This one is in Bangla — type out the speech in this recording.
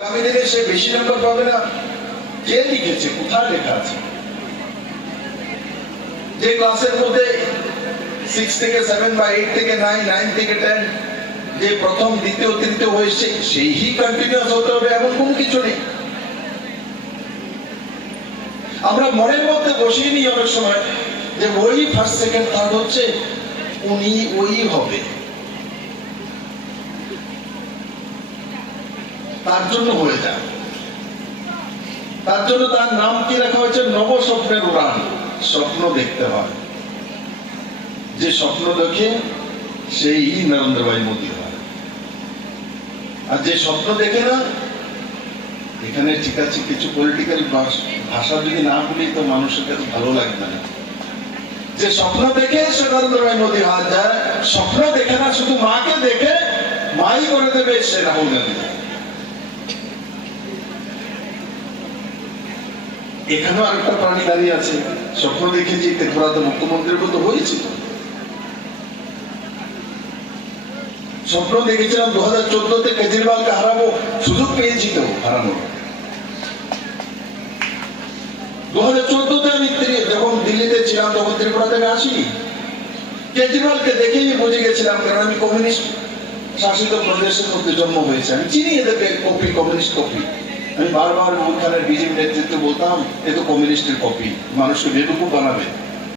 আগামী দিনে সে বেশি নম্বর পাবে না। কে লিখেছে? কোথায় লেখা আছে? যে ক্লাসের মধ্যে সিক্স থেকে সেভেন বা এইট থেকে নাইন নাইন থেকে টেন যে প্রথম, দ্বিতীয়, তৃতীয় হয়েছে সেই কন্টিনিউয়াস হতে হবে, এমন কিছু নেই। আমরা মনের মধ্যে বসিয়ে নিই অনেক সময় যে ওই ফার্স্ট সেকেন্ড থার্ড হচ্ছে, উনি ওই হবে। তার জন্য হয়ে যায়। তার জন্য তার নাম কি রাখা হয়েছে? উড়ান। স্বপ্ন দেখতে হয়। যে স্বপ্ন দেখে সেই মোদী হয়। আর যে স্বপ্ন দেখে না, এখানে ঠিক আছে, কিছু পলিটিক্যাল ভাষা যদি না বলি, তো মানুষের কাছে ভালো লাগবে না। যে স্বপ্ন দেখে সে নরেন্দ্র ভাই মোদী হয় যায় স্বপ্ন দেখে না, শুধু মাকে দেখে মাই করে দেবে, সে রাহুল গান্ধী। এখানেও আরেকটা প্রাণী দাঁড়িয়ে আছে। স্বপ্ন দেখেছি ত্রিপুরা তো মুখ্যমন্ত্রীর মতো হয়েছিল। স্বপ্ন দেখেছিলাম দু হাজার চোদ্দতে কেজরিওয়ালকে হারাবো, সুযোগ পেয়েছি তো হারানোর দু হাজার চোদ্দতে আমি যখন দিল্লিতে ছিলাম, তখন ত্রিপুরা থেকে আসিনি। কেজরিওয়ালকে দেখেই বুঝে গেছিলাম, কারণ আমি কমিউনিস্ট শাসিত প্রদেশের মধ্যে জন্ম হয়েছে। আমি চিনি এদেরকে কপি, কমিউনিস্ট কপি। আমি বারবার ওখানে বিজেপি নেতৃত্বে বলতাম এ তো কমিউনিস্টের কপি মানুষকে বেরুকু বানাবে।